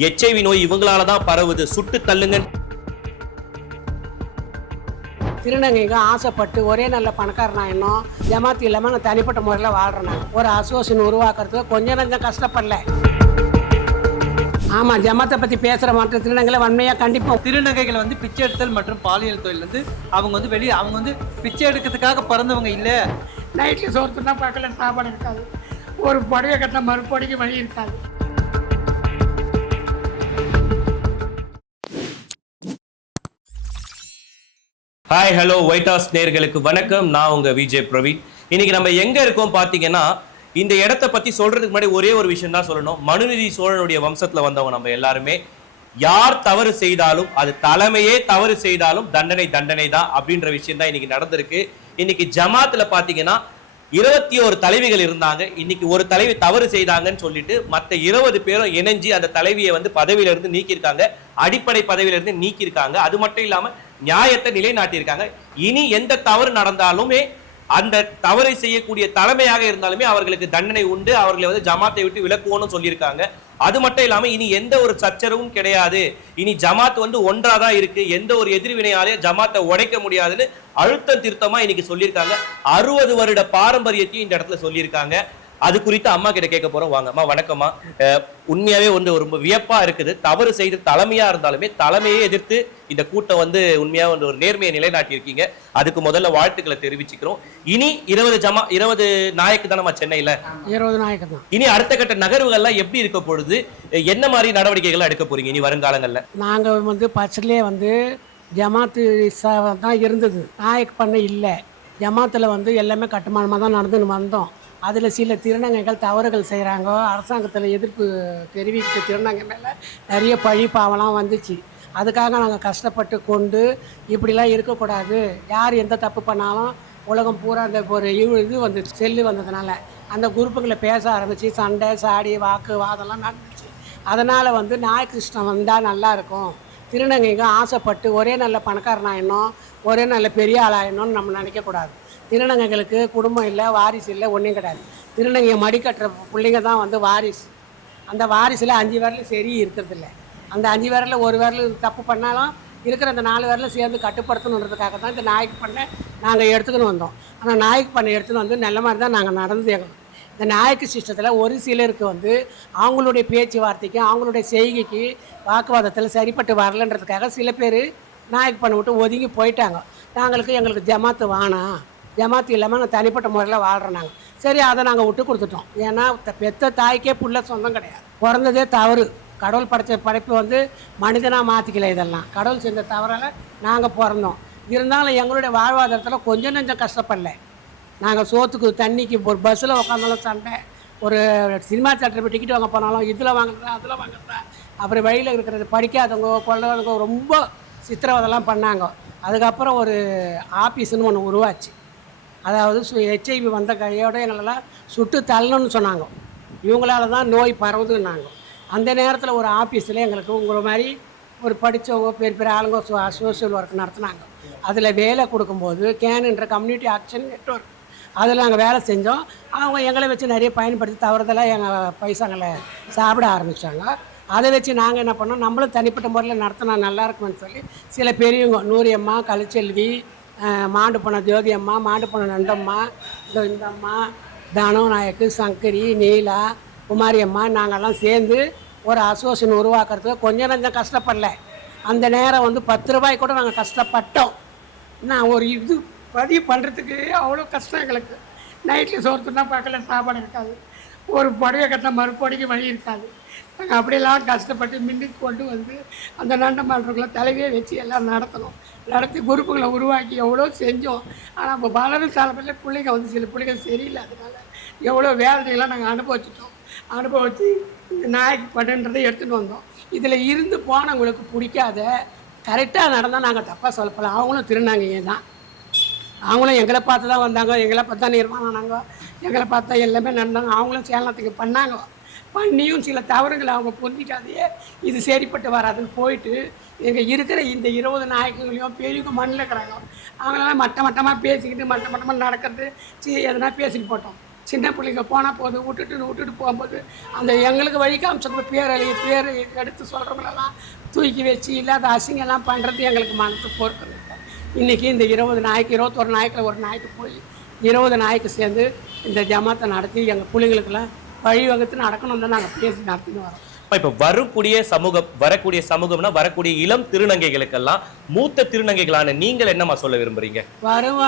HIV நோய் இவங்களால தான் பரவுது, சுட்டு தள்ளுங்க. திருநங்கைங்க ஆசைப்பட்டு ஒரே நல்ல பணக்காரனா இன்னும் ஜமாத்து இல்லாமல் நான் தனிப்பட்ட முறையில் வாழ்கிறேன். ஒரு அசோசியேஷன் உருவாக்குறதுக்கு கொஞ்சம் நஞ்சம் கஷ்டப்படல. ஆமாம், ஜமாத்தை பற்றி பேசுகிற மற்ற திருநங்கைகளை வன்மையாக கண்டிப்போம். திருநங்கைகளை வந்து பிச்சை எடுத்தல் மற்றும் பாலியல் தொழில் வந்து அவங்க வந்து பிச்சை எடுக்கிறதுக்காக பிறந்தவங்க இல்லை. நைட்டில் சோறுனா பக்கத்தில் சாப்பாடு இருக்காது, ஒரு புடவை கட்டின மறுபடிக்கு வழி இருக்காது. ஹாய் ஹலோ ஒயிட் ஹவுஸ் நேயர்களுக்கு வணக்கம். நான் உங்க விஜய் பிரவீன். இன்னைக்கு நம்ம எங்க இருக்கோம் பாத்தீங்கன்னா, இந்த இடத்த பத்தி சொல்றதுக்கு முன்னாடி ஒரே ஒரு விஷயம் தான் சொல்லணும். மனுநீதி சோழனுடைய வம்சத்துல வந்தவங்க நம்ம எல்லாருமே. யார் தவறு செய்தாலும், அது தலைமையே தவறு செய்தாலும் தண்டனை தான் அப்படின்ற விஷயம் தான் இன்னைக்கு நடந்திருக்கு. இன்னைக்கு ஜமாத்துல பாத்தீங்கன்னா 21 தலைவிகள் இருந்தாங்க. இன்னைக்கு ஒரு தலைவி தவறு செய்தாங்கன்னு சொல்லிட்டு மற்ற 20 பேரும் இணைஞ்சு அந்த தலைவியை வந்து பதவியில இருந்து நீக்கியிருக்காங்க, அடிப்படை பதவியில இருந்து நீக்கியிருக்காங்க. அது மட்டும் இல்லாம நியாயத்தை நிலைநாட்டியிருக்காங்க. இனி எந்த தவறு நடந்தாலுமே அந்த தவறை செய்யக்கூடிய தலைமையாக இருந்தாலுமே அவர்களுக்கு தண்டனை உண்டு, அவர்களை வந்து ஜமாத்தை விட்டு விலக்குவோன்னு சொல்லியிருக்காங்க. அது மட்டும் இல்லாம இனி எந்த ஒரு சச்சரவும் கிடையாது, இனி ஜமாத் வந்து ஒன்றாதான் இருக்கு, எந்த ஒரு எதிர்வினையாலே ஜமாத்தை உடைக்க முடியாதுன்னு அழுத்தம் திருத்தமா இன்னைக்கு சொல்லியிருக்காங்க. 60 வருட பாரம்பரியத்தையும் இந்த இடத்துல சொல்லியிருக்காங்க. அது குறித்து அம்மா கிட்ட கேட்க போறோம். வாங்க அம்மா. வணக்கம்மா. உண்மையாவே வந்து ரொம்ப வியப்பா இருக்குது. தவறு செய்து தலைமையா இருந்தாலுமே தலைமையை எதிர்த்து இந்த கூட்டம் வந்து உண்மையா வந்து ஒரு நேர்மையை நிலைநாட்டியிருக்கீங்க. அதுக்கு முதல்ல வாழ்த்துக்களை தெரிவிச்சுக்கிறோம். இனி 20 நாயக்கு தானம்மா சென்னையில? 20 நாயக்கு தான். இனி அடுத்த கட்ட நகர்வுகள்லாம் எப்படி இருக்க பொழுது, என்ன மாதிரி நடவடிக்கைகள் எடுக்க போறீங்க இனி வருங்காலங்கள்ல? நாங்கள் வந்து பச்சையிலே வந்து ஜமாத்து தான் இருந்தது, நாயக் பண்ண இல்லை. ஜமாத்தில் வந்து எல்லாமே கட்டுமானமாக தான் நடந்துன்னு வந்தோம். அதில் சில திருநங்கைகள் தவறுகள் செய்கிறாங்க, அரசாங்கத்தில் எதிர்ப்பு தெரிவிக்க திருநங்கை மேலே நிறைய பழி பாவெல்லாம் வந்துச்சு. அதுக்காக நாங்கள் கஷ்டப்பட்டு கொண்டு இப்படிலாம் இருக்கக்கூடாது, யார் எந்த தப்பு பண்ணாலும் உலகம் பூரா அந்த ஒரு இது வந்து செல்லு வந்ததுனால அந்த குரூப்புகளை பேச ஆரம்பித்து சண்டை சாடி வாக்கு வாதெல்லாம் நடந்துச்சு. அதனால் வந்து நாயகிருஷ்ணன் வந்தால் நல்லாயிருக்கும், திருநங்கைங்க ஆசைப்பட்டு ஒரே நல்ல பணக்காரனாயிடணும், ஒரே நல்ல பெரிய ஆளாயிடணும்னு நம்ம நினைக்கக்கூடாது. திருநங்கைகளுக்கு குடும்பம் இல்லை, வாரிசு இல்லை, ஒன்றும் கிடையாது. திருநங்கையை மடிக்கட்டுற பிள்ளைங்க தான் வந்து வாரிசு. அந்த வாரிசில் 5 விரலும் சரி இருக்கிறதில்ல. அந்த 5 விரலில் ஒரு விரல் தப்பு பண்ணாலும் இருக்கிற அந்த 4 விரலும் சேர்ந்து கட்டுப்படுத்தணுன்றதுக்காக தான் இந்த நாய்க்கு பண்ணை நாங்கள் எடுத்துக்கின்னு வந்தோம். ஆனால் நாய்க்கு பண்ணை எடுத்துன்னு வந்து நல்ல மாதிரி தான் நாங்கள் நடந்து எங்களுக்கு. இந்த நாயக்கு சிஸ்டத்தில் ஒரு சிலருக்கு வந்து அவங்களுடைய பேச்சுவார்த்தைக்கு அவங்களுடைய செய்கைக்கு வாக்குவாதத்தில் சரிப்பட்டு வரலன்றதுக்காக சில பேர் நாயக்கு பண்ணை விட்டு ஒதுங்கி போயிட்டாங்க. எங்களுக்கு ஜமாத்து வேணாம், ஜமாத்து இல்லாமல் நான் தனிப்பட்ட முறையில் வாழ்கிறேன். நாங்கள் சரி அதை நாங்கள் விட்டு கொடுத்துட்டோம். ஏன்னா பெத்த தாய்க்கே புள்ள சொந்தம் கிடையாது, பிறந்ததே தவறு. கடவுள் படைத்த படைப்பு வந்து மனிதனாக மாற்றிக்கல, இதெல்லாம் கடவுள் செஞ்ச தவறால் நாங்கள் பிறந்தோம். இருந்தாலும் எங்களுடைய வாழ்வாதாரத்தில் கொஞ்சம் நஞ்சம் கஷ்டப்படல. நாங்கள் சோத்துக்கு தண்ணிக்கு ஒரு பஸ்ஸில் உட்காந்தாலும் சண்டை, ஒரு சினிமா தேட்டர் போய் டிக்கெட் வாங்க போனாலும் இதில் வாங்குறதா அதில் வாங்குறதா, அப்புறம் வழியில் இருக்கிறது படிக்காதவங்க கொள்ளவங்க ரொம்ப சித்திரவதெல்லாம் பண்ணாங்க. அதுக்கப்புறம் ஒரு ஆஃபீஸுன்னு ஒன்று உருவாச்சு. அதாவது HIV வந்த கையோட எங்களெல்லாம் சுட்டு தள்ளணும்னு சொன்னாங்க. இவங்களால தான் நோய் பரவுதுன்னாங்க. அந்த நேரத்தில் ஒரு ஆஃபீஸில் எங்களுக்கு உங்களை மாதிரி ஒரு படித்தவங்க பெரிய ஆளுங்க சோஷியல் ஒர்க் நடத்துனாங்க. அதில் வேலை கொடுக்கும்போது கேனுன்ற கம்யூனிட்டி ஆக்ஷன் நெட்வொர்க் அதில் நாங்கள் வேலை செஞ்சோம். அவங்க எங்களை வச்சு நிறைய பயன்படுத்தி தவறுதலாக எங்கள் பைசாங்களை சாப்பிட ஆரம்பித்தாங்க. அதை வச்சு நாங்கள் என்ன பண்ணோம், நம்மளும் தனிப்பட்ட முறையில் நடத்தினா நல்லா இருக்குமென்னு சொல்லி சில பெரியவங்க நூரியம்மா, கலைச்செல்வி, மாண்டு போன ஜோதி அம்மா, மாண்டு போன நண்டம்மா, இந்த அம்மா, தனம் நாயக்கு, சங்கரி, நீலா, குமாரி அம்மா, நாங்கள்லாம் சேர்ந்து ஒரு அசோசியேஷன் உருவாக்குறதுக்கு கொஞ்சம் நஞ்சம் கஷ்டப்படல. அந்த நேரம் வந்து 10 ரூபாய் கூட நாங்கள் கஷ்டப்பட்டோம். நான் ஒரு இது பதிவு பண்ணுறதுக்கு அவ்வளோ கஷ்டம் எங்களுக்கு. நைட்டில் சோறுனா பக்கத்தில் சாப்பாடு இருக்காது, ஒரு புடவை கட்டின மறுபடிக்கு வழி இருக்காது. நாங்கள் அப்படியெல்லாம் கஷ்டப்பட்டு மின்னுக்கு கொண்டு வந்து அந்த நண்டமான்றவங்களை தலைவியை வச்சு எல்லாம் நடத்தி குரூப்புகளை உருவாக்கி எவ்வளோ செஞ்சோம். ஆனால் இப்போ வளரும் தலைமையில் பிள்ளைங்க வந்து சில பிள்ளைகள் சரியில்லாதனால எவ்வளோ வேதனைகள்லாம் நாங்கள் அனுபவித்து இந்த நாய்க்கு பண்ணுன்றதை எடுத்துகிட்டு வந்தோம். இதில் இருந்து போனவங்களுக்கு பிடிக்காத கரெக்டாக நடந்தால் நாங்கள் தப்பாக சொல்லப்போம். அவங்களும் திருநங்கையே தான், அவங்களும் எங்களை பார்த்து தான் வந்தாங்க, எங்களை பார்த்து தான் நிர்வாணம் ஆனாங்க, எங்களை பார்த்தா எல்லாமே நடந்தாங்க. அவங்களும் சேலத்துக்கு பண்ணாங்க. பண்ணியும் சில தவறுகளை அவங்க பொந்திக்காதையே இது சரிப்பட்டு வராதுன்னு போயிட்டு எங்கள் இருக்கிற இந்த 20 நாயகங்களையும் பெரியவங்க மண்ணில் இருக்கிறாங்க, அவங்களாம் மட்டமாக பேசிக்கிட்டு மட்டமாக நடக்கிறது எதுனா பேசிட்டு போட்டோம். சின்ன பிள்ளைங்க போனால் போது விட்டுட்டு போகும்போது அந்த எங்களுக்கு வழி காமிச்சது பேர் எடுத்து சொல்கிறவங்களெல்லாம் தூக்கி வச்சு இல்லாத அசிங்கெல்லாம் பண்ணுறது எங்களுக்கு மனத்து பொறுப்பு. இன்றைக்கி இந்த 20 நாய்க்கு 21 நாய்க்கில் ஒரு நாய்க்கு போய் 20 நாய்க்கு சேர்ந்து இந்த ஜமாத்தை நடத்தி எங்கள் பிள்ளைங்களுக்கெல்லாம் வழி வகுத்து நடக்கணும் தான் நாங்கள் பேசி நடத்தின்னு வரோம். இப்போ வரக்கூடிய சமூகம்னா வரக்கூடிய இளம் திருநங்கைகளுக்கெல்லாம் மூத்த திருநங்கைகளான நீங்கள் என்னம்மா சொல்ல விரும்புறீங்க? வரும்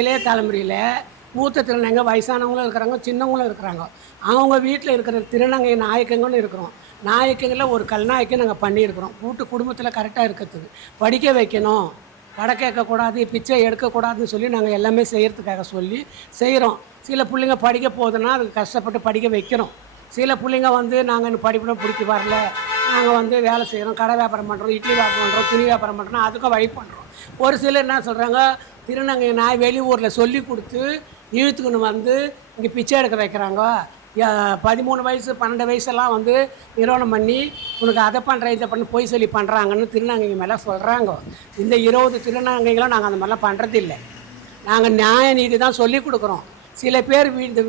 இளைய தலைமுறையில் மூத்த திருநங்கை வயசானவங்களும் இருக்கிறாங்க, சின்னவங்களும் இருக்கிறாங்க. அவங்க வீட்டில் இருக்கிற திருநங்கை நாயக்கங்களும் இருக்கிறோம். நாயக்கங்களில் ஒரு கல்நாயக்கம் நாங்கள் பண்ணியிருக்கிறோம். குடும்பத்தில் கரெக்டாக இருக்கிறதுக்கு படிக்க வைக்கணும், கடை கேட்கக்கூடாது, பிச்சை எடுக்கக்கூடாதுன்னு சொல்லி நாங்கள் எல்லாமே செய்கிறதுக்காக சொல்லி செய்கிறோம். சில பிள்ளைங்க படிக்க போகுதுன்னா அதுக்கு கஷ்டப்பட்டு படிக்க வைக்கிறோம். சில பிள்ளைங்க நாங்கள் படிப்பிடம் பிடிக்க வரல, நாங்கள் வேலை செய்கிறோம், கடை வியாபாரம் பண்ணுறோம், இட்லி வியாபாரம் பண்ணுறோம், துணி வியாபாரம் பண்ணுறோம், அதுக்கும் வழி பண்ணுறோம். ஒரு சிலர் என்ன சொல்கிறாங்க, திருநங்கை நாய் வெளியூரில் சொல்லி கொடுத்து இழுத்துக்கணும் இங்கே பிச்சை எடுக்க வைக்கிறாங்க. 13 வயசு 12 வயசெல்லாம் நிறுவனம் பண்ணி உனக்கு அதை பண்ணுறேன் இதை பண்ணி பொய் சொல்லி பண்ணுறாங்கன்னு திருநங்கைங்க மேலே சொல்கிறாங்க. இந்த 20 திருநங்கைகளும் நாங்கள் அந்த மாதிரிலாம் பண்ணுறதில்லை. நாங்கள் நியாய நீதி தான் சொல்லி கொடுக்குறோம். சில பேர் இந்த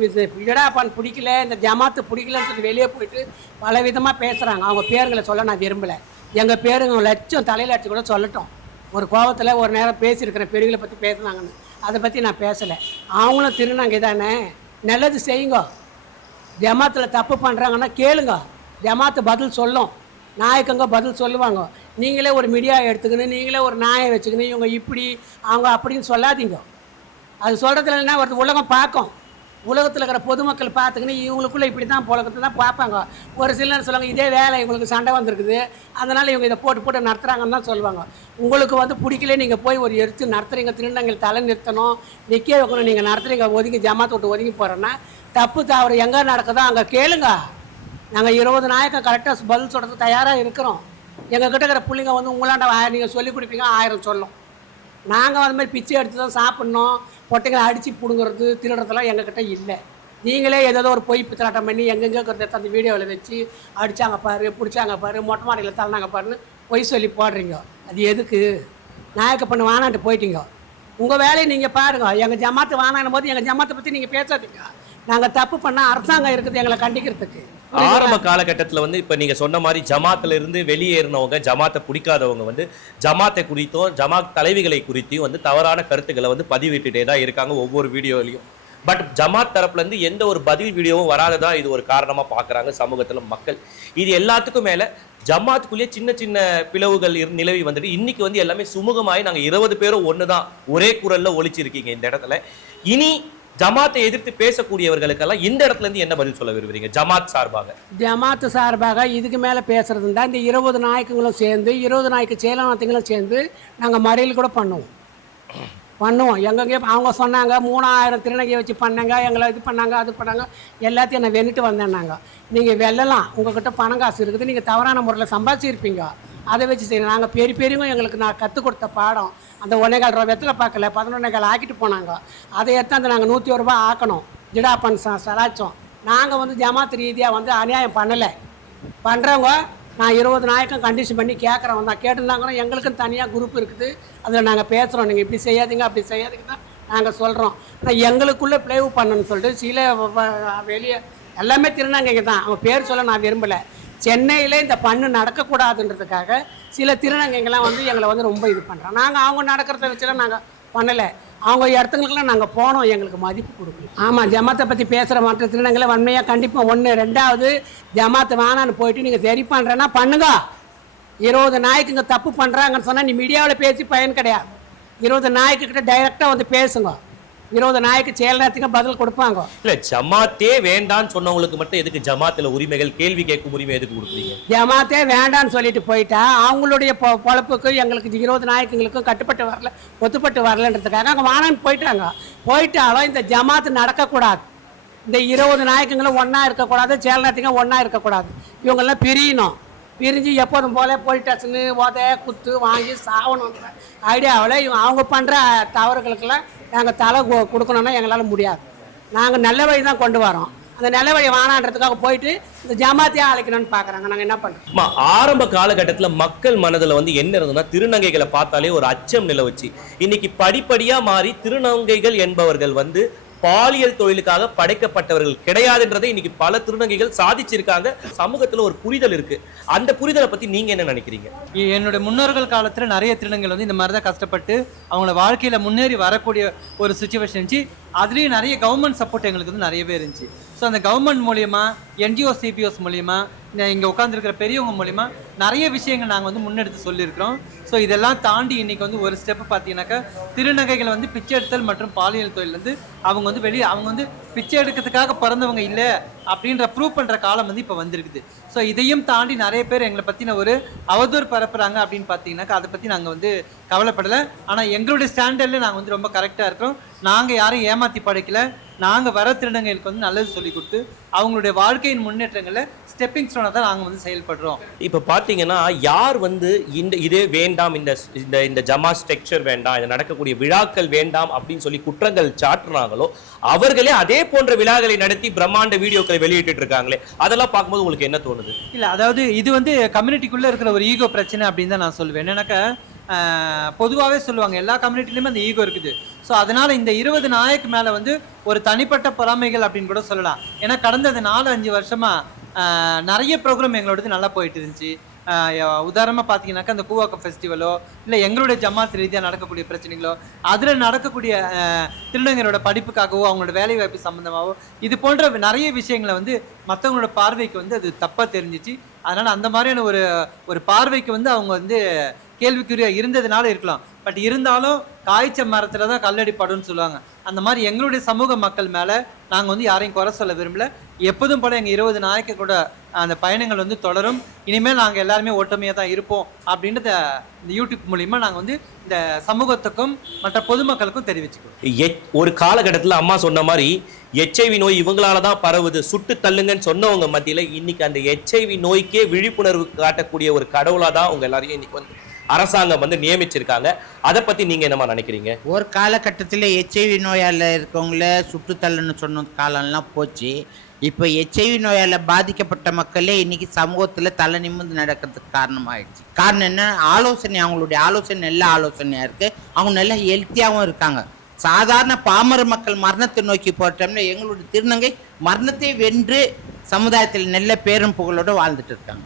விடாப்பான் பிடிக்கல, இந்த ஜமாத்து பிடிக்கலன்னு சொல்லி வெளியே போயிட்டு பல விதமாக பேசுகிறாங்க. அவங்க பேருங்களை சொல்ல நான் விரும்பலை. எங்கள் பேருங்க லட்சம் தலையில் அடிச்சு கூட சொல்லட்டும். ஒரு கோபத்தில் ஒரு நேரம் பேசியிருக்கிறேன், பெருகளை பற்றி பேசுனாங்கன்னு. அதை பற்றி நான் பேசலை. அவங்களும் திருநங்கை தானே, நல்லது செய்யுங்க. ஜமாத்தில் தப்பு பண்ணுறாங்கன்னா கேளுங்க, ஜமாத்து பதில் சொல்லும், நாயக்கங்க பதில் சொல்லுவாங்க. நீங்களே ஒரு மீடியா எடுத்துக்கணும், நீங்களே ஒரு நாயை வச்சுக்கணும், இவங்க இப்படி அவங்க அப்படின்னு சொல்லாதீங்க. அது சொல்கிறதுல இல்லைன்னா ஒரு உலகம் பார்க்கும். உலகத்தில் இருக்கிற பொதுமக்கள் பார்த்துக்கின்னு இவங்களுக்குள்ளே இப்படி தான் புழக்கத்தை தான் பார்ப்பாங்க. ஒரு சிலர் சொல்லுவாங்க இதே வேலை இவங்களுக்கு சண்டை வந்திருக்குது, அதனால் இவங்க இதை போட்டு நடத்துகிறாங்கன்னு தான் சொல்லுவாங்க. உங்களுக்கு பிடிக்கல, நீங்கள் போய் ஒரு எடுத்து நடத்துகிறீங்க, திருநங்கை தலை நிறுத்தணும், நிற்க வைக்கணும், நீங்கள் நடத்துகிறீங்க, ஒதுங்கி ஜமாத்தை விட்டு ஒதுங்கி போகிறோன்னா தப்பு தவறு எங்கே நடக்குதோ அங்கே கேளுங்க. நாங்கள் 20 நாயக்கம் கரெக்டாக பதில் சொல்கிறதுக்கு தயாராக இருக்கிறோம். எங்கள் கிட்ட இருக்கிற பிள்ளைங்க உங்களாண்ட நீங்கள் சொல்லிக் கொடுப்பீங்க, 1000 சொல்லும். நாங்கள் அந்த மாதிரி பிச்சை எடுத்து தான் சாப்பிட்ணும், பொட்டைங்களை அடித்து பிடுங்குறது திருடுறதெல்லாம் எங்ககிட்ட இல்லை. நீங்களே ஏதோ ஒரு பொய் பித்தலாட்டம் பண்ணி எங்கெங்கே இருக்கிறத அந்த வீடியோவில் வச்சு அடித்தாங்க பாரு, பிடிச்சாங்க பாரு, மொட்டை மாடியில் தள்ளினாங்க பாருன்னு பொய் சொல்லி போடுறீங்க. அது எதுக்கு? நாயக்க பண்ண வானான்ட்டு போயிட்டீங்க. உங்கள் வேலையை நீங்கள் பாருங்கள். எங்கள் ஜமாத்து வானானும் போது எங்கள் ஜமாத்தை பற்றி நீங்கள் பேசாதீங்க. நாங்கள் தப்பு பண்ணால் அரசாங்கம் இருக்குது எங்களை கண்டிக்கிறதுக்கு. ஆரம்ப காலகட்டத்தில் இப்போ நீங்கள் சொன்ன மாதிரி ஜமாத்துல இருந்து வெளியேறினவங்க, ஜமாத்தை பிடிக்காதவங்க ஜமாத்தை குறித்தும் ஜமாத் தலைவிகளை குறித்தும் தவறான கருத்துக்களை பதிவிட்டுட்டே தான் இருக்காங்க ஒவ்வொரு வீடியோலையும். பட் ஜமாத் தரப்புலேருந்து எந்த ஒரு பதில் வீடியோவும் வராததா இது ஒரு காரணமாக பார்க்குறாங்க சமூகத்தில் மக்கள். இது எல்லாத்துக்கும் மேலே ஜமாத்துக்குள்ளேயே சின்ன சின்ன பிளவுகள் நிலவி இன்னைக்கு எல்லாமே சுமூகமாகி நாங்கள் 20 பேரும் ஒன்று தான் ஒரே குரலில் ஒழிச்சிருக்கீங்க இந்த இடத்துல. இனி ஜமாத்தை எதிர்த்து பேசக்கூடியவர்களுக்கெல்லாம் இந்த இடத்துல இருந்து என்ன பதில் சொல்ல விரும்புறீங்க ஜமாத் சார்பாக? ஜமாத்து சார்பாக இதுக்கு மேலே பேசுறது தான் இந்த 20 நாயக்கங்களும் சேர்ந்து 20 நாய்க்கு சேலநாயக்கங்களும் சேர்ந்து நாங்கள் மறியல் கூட பண்ணுவோம். எங்கெங்கே அவங்க சொன்னாங்க 3000 திருநங்கை வச்சு பண்ணாங்க, எங்களை இது பண்ணாங்க, அது பண்ணாங்க, எல்லாத்தையும் நான் வென்னுட்டு வந்தேன்னாங்க. நீங்கள் வெல்லலாம், உங்கள்கிட்ட பணம் காசு இருக்குது, நீங்கள் தவறான முறையில் சம்பாதிச்சிருப்பீங்க, அதை வச்சு செய்யணும். நாங்கள் பெரியவங்க எங்களுக்கு நான் கற்றுக் கொடுத்த பாடம் அந்த 1.25 ரூபா வெத்தலை பார்க்கல 11.25 ஆக்கிட்டு போனாங்க. அதை எடுத்தாந்து நாங்கள் 101 ரூபா ஆக்கணும், ஜிடாப்பன் சலாச்சோம். நாங்கள் ஜமாத் ரீதியாக அநியாயம் பண்ணலை. பண்ணுறவங்க நான் 20 நாயக்கம் கண்டிஷன் பண்ணி கேட்குறவங்க தான் கேட்டுருந்தாங்கன்னா எங்களுக்கும் தனியாக குரூப் இருக்குது, அதில் நாங்கள் பேசுகிறோம். நீங்கள் இப்படி செய்யாதீங்க அப்படி செய்யாதீங்க தான் நாங்கள் சொல்கிறோம். ஆனால் எங்களுக்குள்ளே ப்ளேவு பண்ணணும்னு சொல்லிட்டு சில வெளியே எல்லாமே திருநங்கைங்க தான், அவங்க பேர் சொல்ல நான் விரும்பலை. சென்னையில் இந்த பண்ணு நடக்கக்கூடாதுன்றதுக்காக சில திருநங்கைங்கெல்லாம் எங்களை ரொம்ப இது பண்ணுறோம். நாங்கள் அவங்க நடக்கிறத வச்சுலாம் நாங்கள் பண்ணலை. அவங்க இடத்துங்களுக்கெல்லாம் நாங்கள் போனோம், எங்களுக்கு மதிப்பு கொடுக்கணும். ஆமாம், ஜமாத்தை பற்றி பேசுகிற மற்ற திருநங்களை வன்மையாக கண்டிப்பாக 1. 2வது ஜமாத்து வேணான்னு போயிட்டு நீங்கள் சரி பண்ணுறேன்னா பண்ணுங்க. 20 நாய்க்குங்க தப்பு பண்ணுறாங்கன்னு சொன்னால் நீ மீடியாவில் பேசி பயன் கிடையாது. 20 நாய்க்குக்கிட்ட டைரெக்டாக பேசுங்க. 20 நாய்க்கு செயல்நேரத்துக்கு பதில் கொடுப்பாங்க. இல்லை, ஜமாத்தே வேண்டான்னு சொன்னவங்களுக்கு மட்டும் எதுக்கு ஜமாத்தில் உரிமைகள், கேள்வி கேட்கும் உரிமை எதுக்கு கொடுக்குறீங்க? ஜமாத்தே வேண்டான்னு சொல்லிட்டு போயிட்டா அவங்களுடைய பொழப்புக்கு எங்களுக்கு 20 நாய்க்குங்களுக்கும் கட்டுப்பட்டு வரல, ஒத்துப்பட்டு வரலன்றதுக்காக அங்கே வானான்னு போயிட்டாங்க. போயிட்டாலும் இந்த ஜமாத்து நடக்கக்கூடாது. இந்த 20 நாய்க்குங்களும் ஒன்றா இருக்கக்கூடாது, செயல்நேரத்துக்கு ஒன்றா இருக்கக்கூடாது. இவங்கெல்லாம் பிரியணும். பிரிஞ்சு எப்போதும் போல போலீஸ் ஸ்டேஷனு குத்து வாங்கி சாகணுன்ற ஐடியாவில் அவங்க பண்ணுற தவறுகளுக்கெல்லாம் நாங்கள் தலை கொடுக்கணுன்னா எங்களால் முடியாது. நாங்கள் நல்ல வழி தான் கொண்டு வரோம். அந்த நல்ல வழி வானான்றதுக்காக போயிட்டு இந்த ஜமாத்தையே அழைக்கணும்னு பார்க்குறாங்க. நாங்கள் என்ன பண்ணுறோம்? ஆரம்ப காலகட்டத்தில் மக்கள் மனதில் என்ன இருந்ததுன்னா திருநங்கைகளை பார்த்தாலே ஒரு அச்சம் நிலவுச்சு. இன்னைக்கு படிப்படியாக மாறி திருநங்கைகள் என்பவர்கள் பாலியல் தொழிலுக்காக படைக்கப்பட்டவர்கள் கிடையாதுன்றதை இன்னைக்கு பல திருநங்கைகள் சாதிச்சிருக்காங்க. சமூகத்துல ஒரு புரிதல் இருக்கு. அந்த புரிதலை பத்தி நீங்க என்ன நினைக்கிறீங்க? என்னுடைய முன்னோர்கள் காலத்துல நிறைய திருநங்கைகள் வந்து இந்த மாதிரி தான் கஷ்டப்பட்டு அவங்கள வாழ்க்கையில முன்னேறி வரக்கூடிய ஒரு சுச்சுவேஷன் இருந்துச்சு. அதுலேயும் நிறைய கவர்மெண்ட் சப்போர்ட் எங்களுக்கு வந்து நிறையவே இருந்துச்சு. ஸோ அந்த கவர்மெண்ட் மூலியமா, என்ஜிஓ சிபிஓஸ் மூலியமா, இங்கே உட்காந்துருக்கிற பெரியவங்க மூலிமா நிறைய விஷயங்கள் நாங்கள் வந்து முன்னெடுத்து சொல்லியிருக்கிறோம். ஸோ இதெல்லாம் தாண்டி இன்னைக்கு வந்து ஒரு ஸ்டெப்பு பார்த்தீங்கன்னாக்கா, திருநங்கைகள் வந்து பிச்சை எடுத்தல் மற்றும் பாலியல் தொழில் வந்து அவங்க வந்து பிச்சை எடுக்கிறதுக்காக பிறந்தவங்க இல்லை அப்படின்ற ப்ரூவ் பண்ணுற காலம் வந்து இப்போ வந்திருக்குது. ஸோ இதையும் தாண்டி நிறைய பேர் எங்களை பற்றின ஒரு அவதூறு பரப்புறாங்க அப்படின்னு பார்த்தீங்கன்னாக்கா, அதை பற்றி நாங்கள் வந்து கவலைப்படலை. ஆனால் எங்களுடைய ஸ்டாண்டர்டில் நாங்கள் வந்து ரொம்ப கரெக்டாக இருக்கிறோம். நாங்கள் யாரையும் ஏமாற்றி படைக்கல. நாங்கள் வர திருநங்கைகளுக்கு வந்து நல்லது சொல்லி கொடுத்து அவங்களுடைய வாழ்க்கையின் முன்னேற்றங்களில் ஸ்டெப்பிங் ஸ்டோனை தான் நாங்கள் வந்து செயல்படுறோம். இப்போ பார்த்தீங்கன்னா, யார் வந்து இதே வேண்டாம், இந்த ஜமா ஸ்ட்ரக்சர் வேண்டாம், இது நடக்கக்கூடிய விழாக்கள் வேண்டாம் அப்படின்னு சொல்லி குற்றங்கள் சாட்டுறாங்களோ அவர்களே அதே போன்ற விழாக்களை நடத்தி பிரம்மாண்ட வீடியோக்களை வெளியிட்டு இருக்காங்களே, அதெல்லாம் பார்க்கும்போது உங்களுக்கு என்ன தோணுது? இல்லை, அதாவது இது வந்து கம்யூனிட்டிக்குள்ளே இருக்கிற ஒரு ஈகோ பிரச்சனை அப்படின்னு தான் நான் சொல்லுவேன். என்னன்னாக்கா, பொதுவாகவே சொல்லுவாங்க எல்லா கம்யூனிட்டிலையுமே அந்த ஈகோ இருக்குது. ஸோ அதனால் இந்த 20 நாயக்கு மேலே வந்து ஒரு தனிப்பட்ட பொறாமைகள் அப்படின்னு கூட சொல்லலாம். ஏன்னா கடந்த 4-5 வருஷமாக நிறைய ப்ரோக்ராம் எங்களோடது நல்லா போயிட்டு இருந்துச்சு. உதாரணமாக பார்த்தீங்கன்னாக்கா, அந்த கூவாக்கம் ஃபெஸ்டிவலோ இல்லை எங்களுடைய ஜமாத் ரீதியாக நடக்கக்கூடிய பிரச்சனைகளோ, அதில் நடக்கக்கூடிய திருநங்கையோட படிப்புக்காகவோ அவங்களோட வேலை வாய்ப்பு சம்மந்தமாகவோ இது போன்ற நிறைய விஷயங்களை வந்து மற்றவங்களோட பார்வைக்கு வந்து அது தப்பாக தெரிஞ்சிச்சு. அதனால் அந்த மாதிரியான ஒரு பார்வைக்கு வந்து அவங்க வந்து கேள்விக்குறியாக இருந்ததுனால இருக்கலாம். பட் இருந்தாலும் காய்ச்ச மரத்தில் தான் கல்லடி படும்னு சொல்லுவாங்க. அந்த மாதிரி எங்களுடைய சமூக மக்கள் மேலே நாங்கள் வந்து யாரையும் குறை சொல்ல விரும்பல. எப்போதும் போல எங்கள் 20 நாளைக்கு கூட அந்த பயணங்கள் வந்து தொடரும். இனிமேல் நாங்கள் எல்லாருமே ஒற்றுமையாக தான் இருப்போம் அப்படின்றத இந்த யூடியூப் மூலிமா நாங்கள் வந்து இந்த சமூகத்துக்கும் மற்ற பொதுமக்களுக்கும் தெரிவிச்சுக்கிறோம். ஒரு காலகட்டத்தில் அம்மா சொன்ன மாதிரி HIV நோய் இவங்களால தான் பரவுது, சுட்டு தள்ளுங்கன்னு சொன்னவங்க மத்தியில் இன்னைக்கு அந்த HIV நோய்க்கே விழிப்புணர்வு காட்டக்கூடிய ஒரு கடவுளாக தான் உங்க எல்லாரையும் இன்னைக்கு வந்து அரசாங்கம் வந்து நியமிச்சிருக்காங்க. அதை பத்தி நீங்க என்னமா நினைக்கிறீங்க? ஒரு காலகட்டத்தில் HIV நோயால் இருக்கவங்கள சுட்டுத்தள்ளுன்னு சொன்ன காலம்லாம் போச்சு. இப்போ HIV நோயால் பாதிக்கப்பட்ட மக்களே இன்னைக்கு சமூகத்தில் தலை நிமிர்ந்து நடக்கிறதுக்கு காரணமாகிடுச்சு. காரணம் என்ன? ஆலோசனை, அவங்களுடைய ஆலோசனை நல்ல ஆலோசனையாக இருக்குது. அவங்க நல்லா ஹெல்த்தியாகவும் இருக்காங்க. சாதாரண பாமர மக்கள் மரணத்தை நோக்கி போட்டோம்னா எங்களுடைய திருநங்கை மரணத்தை வென்று சமுதாயத்தில் நல்ல பேரும் புகழோடு வாழ்ந்துட்டு இருக்காங்க.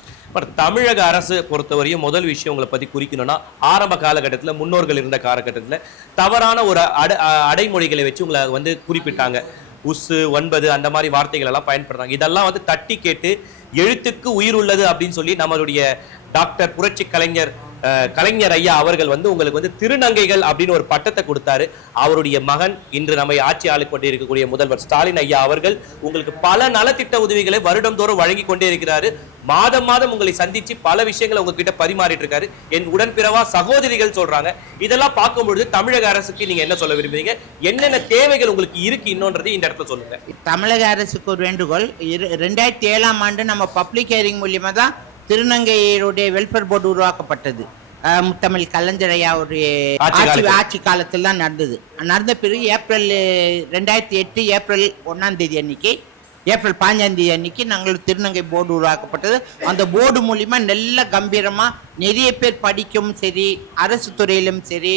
தமிழக அரசு பொறுத்தவரையும் முதல் விஷயம் உங்களை பத்தி குறிக்கணும்னா, ஆரம்ப காலகட்டத்தில் முன்னோர்கள் இருந்த காலகட்டத்தில் தவறான ஒரு அடைமொழிகளை வச்சு உங்களை வந்து குறிப்பிட்டாங்க. உசு 9 அந்த மாதிரி வார்த்தைகள் எல்லாம் பயன்படுறாங்க. இதெல்லாம் வந்து தட்டி கேட்டு எழுத்துக்கு உயிர் உள்ளது அப்படின்னு சொல்லி நம்மளுடைய டாக்டர் புரட்சி கலைஞர் ஐயா அவர்கள் வந்து உங்களுக்கு வந்து திருநங்கைகள் அப்படின்னு ஒரு பட்டத்தை கொடுத்தாரு. அவருடைய மகன் இன்று நம்மை ஆட்சி ஆளு கொண்டே இருக்கக்கூடிய முதல்வர் ஸ்டாலின் ஐயா அவர்கள் உங்களுக்கு பல நலத்திட்ட உதவிகளை வருடந்தோறும் வழங்கி கொண்டே இருக்கிறாரு. மாதம் மாதம் உங்களை சந்திச்சு பல விஷயங்களை உங்ககிட்ட பரிமாறிட்டு இருக்காரு. என் உடன்பிறவா சகோதரிகள் சொல்றாங்க. இதெல்லாம் பார்க்கும்பொழுது தமிழக அரசுக்கு நீங்க என்ன சொல்ல விரும்புறீங்க? என்னென்ன தேவைகள் உங்களுக்கு இருக்கு இன்னொன்றது இந்த இடத்துல சொல்லுங்க. தமிழக அரசுக்கு ஒரு வேண்டுகோள். 2007ஆம் ஆண்டு நம்ம பப்ளிக் ஹியரிங் மூலியமா தான் திருநங்கையுடைய வெல்ஃபேர் போர்டு உருவாக்கப்பட்டது. முத்தமிழ் கலைஞர் ஐயாவுடைய ஆட்சி காலத்தில் தான் நடந்தது. நடந்த பிறகு 2008 ஏப்ரல் 1ஆம் தேதி அன்னைக்கு, ஏப்ரல் 5ஆம் தேதி அன்னைக்கு நாங்கள் திருநங்கை போர்டு உருவாக்கப்பட்டது. அந்த போர்டு மூலிமா நல்ல கம்பீரமாக நிறைய பேர் படிக்கவும் சரி, அரசு துறையிலும் சரி,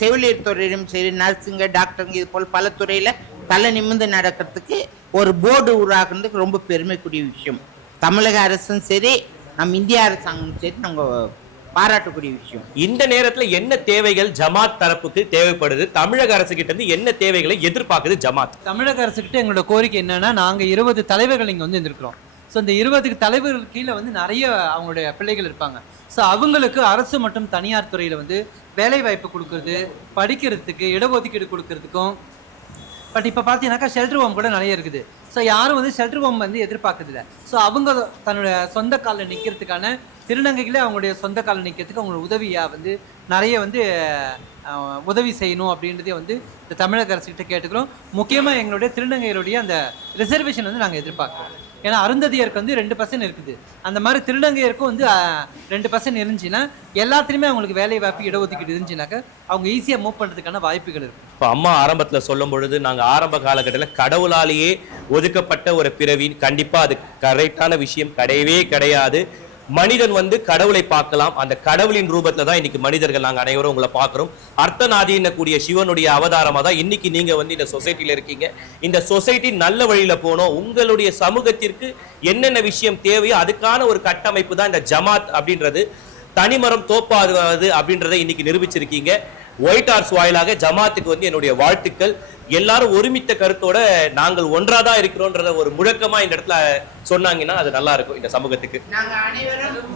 செவிலியர் துறையிலும் சரி, நர்ஸுங்க, டாக்டருங்க, இது போல் பல துறையில் தலை நிமிர்ந்து நடக்கிறதுக்கு ஒரு போர்டு உருவாக்குறதுக்கு ரொம்ப பெருமைக்குரிய விஷயம். தமிழக அரசும் சரி, நம் இந்திய அரசாங்கமும் சரி நாங்கள் பாராட்டக்கூடிய விஷயம். இந்த நேரத்தில் என்ன தேவைகள் ஜமாத் தரப்புக்கு தேவைப்படுது? தமிழக அரசு கிட்ட இருந்து என்ன தேவைகளை எதிர்பார்க்குது ஜமாத்? தமிழக அரசு கிட்ட எங்களோட கோரிக்கை என்னன்னா, நாங்கள் 20 தலைவர்கள் இங்கே வந்து இருந்திருக்கிறோம். ஸோ இந்த 20 தலைவர்கள் கீழே வந்து நிறைய அவங்களுடைய பிள்ளைகள் இருப்பாங்க. ஸோ அவங்களுக்கு அரசு மற்றும் தனியார் துறையில் வந்து வேலை வாய்ப்பு கொடுக்கறது, படிக்கிறதுக்கு இடஒதுக்கீடு கொடுக்கறதுக்கும். பட் இப்போ பார்த்தீங்கன்னாக்கா ஷெல்டர் ஹோம் கூட நிறைய இருக்குது. ஸோ யாரும் வந்து ஷெல்டர் ஹோம் வந்து எதிர்பார்க்கறதில்ல. ஸோ அவங்க தன்னோட சொந்த காலில் நிற்கிறதுக்கான, திருநங்கைகளே அவங்களுடைய சொந்த காலில் நிற்கிறதுக்கு அவங்களோட உதவியாக வந்து நிறைய வந்து உதவி செய்யணும் அப்படின்றதே வந்து இந்த தமிழக அரசுகிட்ட கேட்டுக்கிறோம். முக்கியமாக எங்களுடைய திருநங்கைகளுடைய அந்த ரிசர்வேஷன் வந்து நாங்கள் எதிர்பார்க்குறோம். ஏன்னா அருந்ததியருக்கு வந்து 2% இருக்குது. அந்த மாதிரி திருநங்கையருக்கும் வந்து 2% இருந்துச்சுன்னா எல்லாத்துலேயுமே அவங்களுக்கு வேலை வாய்ப்பு இடஒதுக்கீடு இருந்துச்சுனாக்கா அவங்க ஈஸியாக மூவ் பண்ணுறதுக்கான வாய்ப்புகள் இருக்குது. இப்போ அம்மா ஆரம்பத்தில் சொல்லும் பொழுது, நாங்கள் ஆரம்ப காலகட்டத்தில் கடவுளாலேயே ஒதுக்கப்பட்ட ஒரு பிறவி, கண்டிப்பாக அது கரெக்டான விஷயம் கிடையவே கிடையாது. மனிதன் வந்து கடவுளை பார்க்கலாம், அந்த கடவுளின் ரூபத்துல தான் இன்னைக்கு மனிதர்கள் நாங்க அனைவரும் உங்களை பார்க்கிறோம். அர்த்தநாதின்னு கூடிய சிவனுடைய அவதாரமா தான் இன்னைக்கு நீங்க வந்து இந்த சொசைட்டில இருக்கீங்க. இந்த சொசைட்டி நல்ல வழியில போனோம், உங்களுடைய சமூகத்திற்கு என்னென்ன விஷயம் தேவையோ அதுக்கான ஒரு கட்டமைப்பு தான் இந்த ஜமாத் அப்படின்றது. தனிமரம் தோப்பாது அப்படின்றத இன்னைக்கு நிரூபிச்சிருக்கீங்க. ஒயிட் ஹார்ஸ் வாயிலாக ஜமாத்துக்கு வந்து என்னுடைய வாழ்த்துக்கள். எல்லாரும் ஒருமித்த கருத்தோட நாங்கள் ஒன்றாதான் இருக்கிறோன்றத ஒரு முழக்கமா இந்த இடத்துல சொன்னாங்கன்னா அது நல்லா இருக்கும் இந்த சமூகத்துக்கு. நாங்கள் அனைவரும்